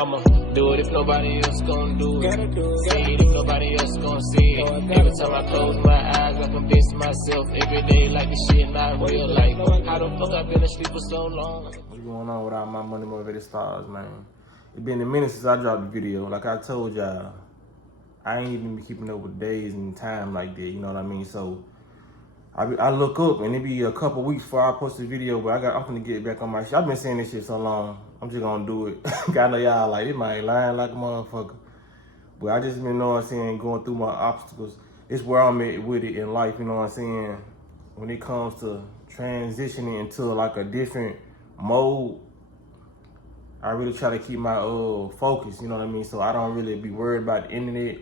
I'ma do it if nobody else gon' do it. See it if nobody else gon' see it. Every time I close my eyes, I convince myself every day like this shit not real life. How the fuck I been asleep for so long? What's going on with all my money motivated stars, man? It's been a minute since I dropped the video. Like I told y'all, I ain't even be keeping up with days and time like that, you know what I mean? So I look up and it be a couple weeks before I post the video, but I'm gonna get back on my shit. I've been saying this shit so long, I'm just gonna do it. I know y'all like, it might lying like a motherfucker. But I just been, you know what I'm saying, going through my obstacles. It's where I'm at with it in life, you know what I'm saying? When it comes to transitioning into like a different mode, I really try to keep my focus, you know what I mean? So I don't really be worried about the internet.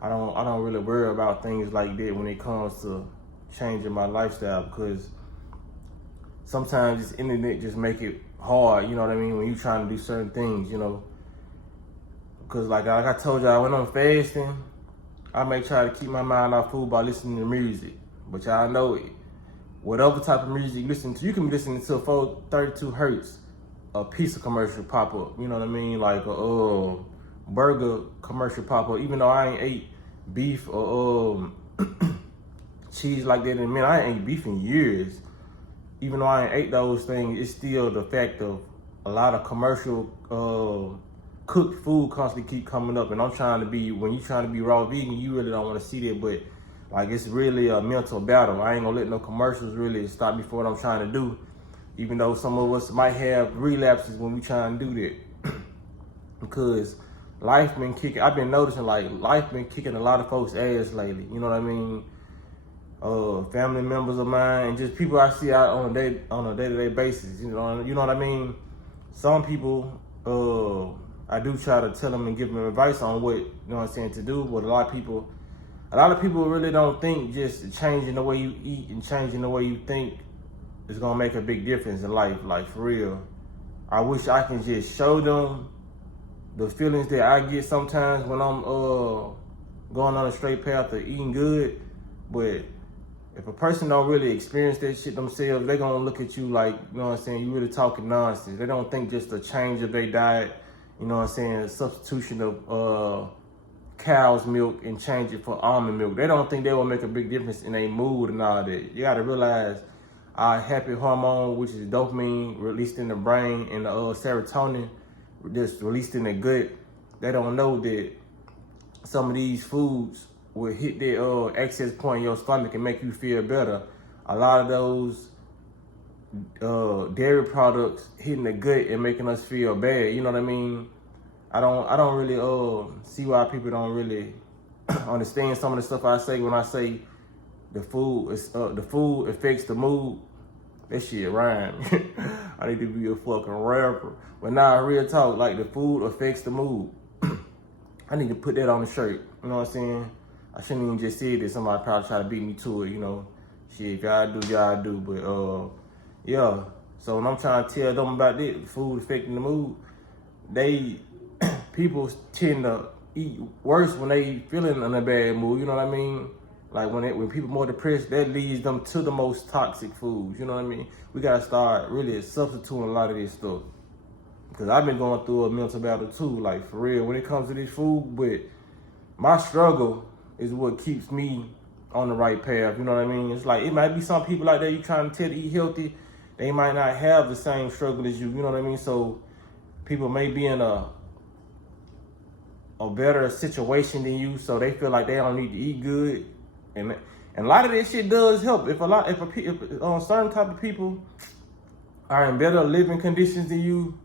I don't really worry about things like that when it comes to changing my lifestyle, because sometimes this internet just make it hard, you know what I mean, when you trying to do certain things, you know. Because like I told y'all, when I'm fasting, I may try to keep my mind off food by listening to music. But y'all know it. Whatever type of music you listen to, you can be listening to 432 hertz, a pizza commercial pop up, you know what I mean? Like a burger commercial pop up. Even though I ain't ate beef or cheese like that in a minute, I ain't ate beef in years. Even though I ain't ate those things, it's still the fact of a lot of commercial cooked food constantly keep coming up. And I'm trying to be, when you trying to be raw vegan, you really don't want to see that, but like it's really a mental battle. I ain't gonna let no commercials really stop me for what I'm trying to do. Even though some of us might have relapses when we try and do that. Because life been kicking, I've been noticing like life been kicking a lot of folks' ass lately. You know what I mean? Family members of mine and just people I see out on a day-to-day basis. You know what I mean? Some people, I do try to tell them and give them advice on what, you know what I'm saying, to do. But a lot of people really don't think just changing the way you eat and changing the way you think is gonna make a big difference in life, like for real. I wish I can just show them the feelings that I get sometimes when I'm going on a straight path of eating good. But if a person don't really experience that shit themselves, they gonna look at you like, you know what I'm saying, you really talking nonsense. They don't think just a change of their diet, you know what I'm saying, a substitution of cow's milk and change it for almond milk. They don't think that will make a big difference in their mood and all that. You gotta realize our happy hormone, which is dopamine released in the brain, and the serotonin just released in the gut. They don't know that some of these foods will hit that access point in your stomach and make you feel better. A lot of those dairy products hitting the gut and making us feel bad. You know what I mean? I don't really see why people don't really understand some of the stuff I say when I say the food affects the mood. That shit rhyme. I need to be a fucking rapper. But now, real talk, like the food affects the mood. I need to put that on the shirt. You know what I'm saying? I shouldn't even just say that. Somebody probably try to beat me to it, you know. Shit, if y'all do, y'all do. But yeah. So when I'm trying to tell them about that, food affecting the mood, people tend to eat worse when they feeling in a bad mood, you know what I mean? Like when people more depressed, that leads them to the most toxic foods, you know what I mean? We gotta start really substituting a lot of this stuff. Because I've been going through a mental battle too, like for real, when it comes to this food. But my struggle is what keeps me on the right path, you know what I mean? It's like, it might be some people like that you trying to tell to eat healthy, they might not have the same struggle as you know what I mean? So people may be in a better situation than you, so they feel like they don't need to eat good. And a lot of this shit does help. If certain type of people are in better living conditions than you,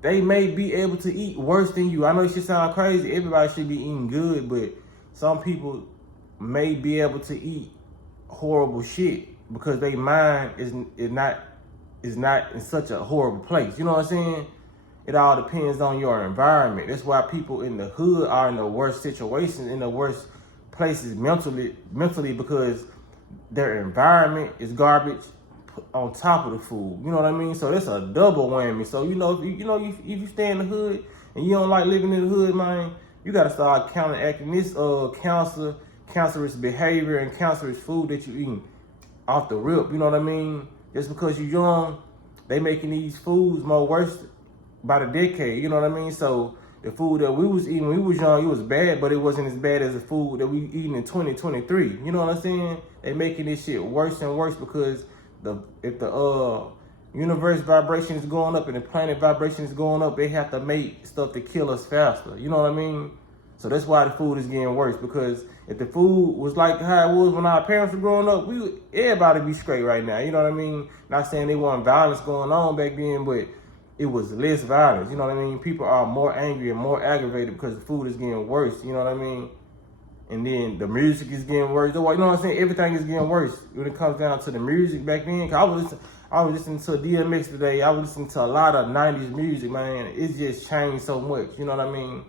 they may be able to eat worse than you. I know it should sound crazy. Everybody should be eating good, but some people may be able to eat horrible shit because their mind is not in such a horrible place. You know what I'm saying? It all depends on your environment. That's why people in the hood are in the worst situations, in the worst places mentally, because their environment is garbage on top of the food. You know what I mean? So that's a double whammy. So if you stay in the hood and you don't like living in the hood, man, you gotta start counteracting this cancerous behavior and cancerous food that you eating off the rip. You know what I mean? Just because you're young, they making these foods more worse by the decade. You know what I mean? So the food that we was eating when we was young, it was bad, but it wasn't as bad as the food that we eating in 2023. You know what I'm saying? They making this shit worse and worse because if the universe vibration is going up and the planet vibration is going up, they have to make stuff to kill us faster. You know what I mean? So that's why the food is getting worse, because if the food was like how it was when our parents were growing up, everybody be straight right now. You know what I mean? Not saying there wasn't violence going on back then, but it was less violence. You know what I mean? People are more angry and more aggravated because the food is getting worse. You know what I mean? And then the music is getting worse. You know what I'm saying? Everything is getting worse when it comes down to the music back then. Cause I was listening to DMX today. I was listening to a lot of 90s music, man. It's just changed so much. You know what I mean?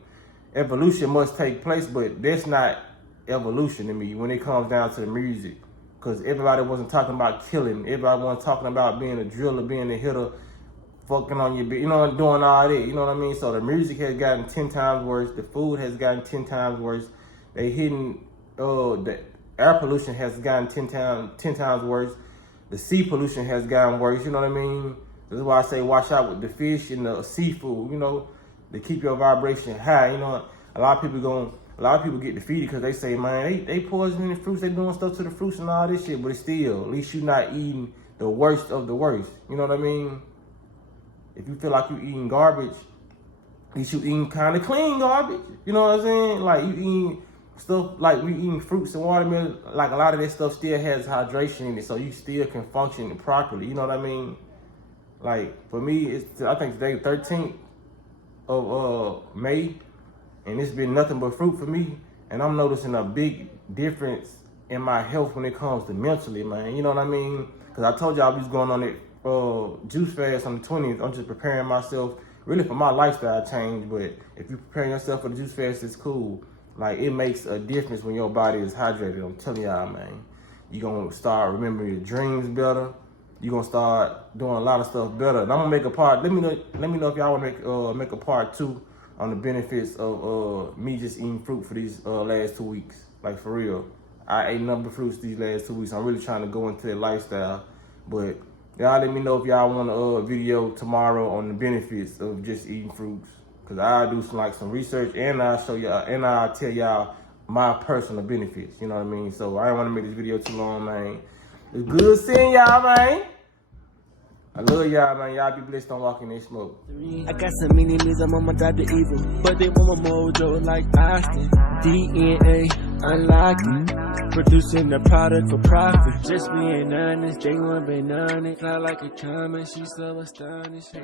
Evolution must take place, but that's not evolution to me when it comes down to the music. Because everybody wasn't talking about killing. Everybody wasn't talking about being a driller, being a hitter, fucking on your, you know, doing all that. You know what I mean? So the music has gotten 10 times worse. The food has gotten 10 times worse. They hitting, the air pollution has gotten 10 times worse. The sea pollution has gotten worse. You know what I mean? This is why I say watch out with the fish and the seafood, you know, to keep your vibration high. You know, a lot of people get defeated because they say, man, they poisoning the fruits, they doing stuff to the fruits and all this shit, but still, at least you're not eating the worst of the worst. You know what I mean? If you feel like you eating garbage, at least you eating kind of clean garbage. You know what I'm saying? Like you eating stuff like we eating fruits and watermelon. Like a lot of that stuff still has hydration in it, so you still can function properly. You know what I mean? Like for me, I think today 13th of May, and it's been nothing but fruit for me. And I'm noticing a big difference in my health when it comes to mentally, man. You know what I mean? Because I told y'all I was going on that juice fast on the 20th. I'm just preparing myself really for my lifestyle change. But if you prepare yourself for the juice fast, it's cool. Like it makes a difference when your body is hydrated. I'm telling y'all, man. You're going to start remembering your dreams better. You're going to start doing a lot of stuff better. And I'm going to make a part. Let me know if y'all want to make a part 2 on the benefits of me just eating fruit for these last 2 weeks. Like for real. I ate nothing but fruits these last 2 weeks. I'm really trying to go into that lifestyle. But y'all let me know if y'all want a video tomorrow on the benefits of just eating fruits. Cause I'll do some research and I'll show y'all and I'll tell y'all my personal benefits. You know what I mean? So I don't want to make this video too long, man. It's good seeing y'all, man. I love y'all, man. Y'all be blessed, don't walk in that smoke. I got some enemies, I'm on my drive to evil, but they want my mojo like Austin. DNA unlocking, producing the product for profit. Just being honest, J1 been on it. Fly like a comet, she's so astonished.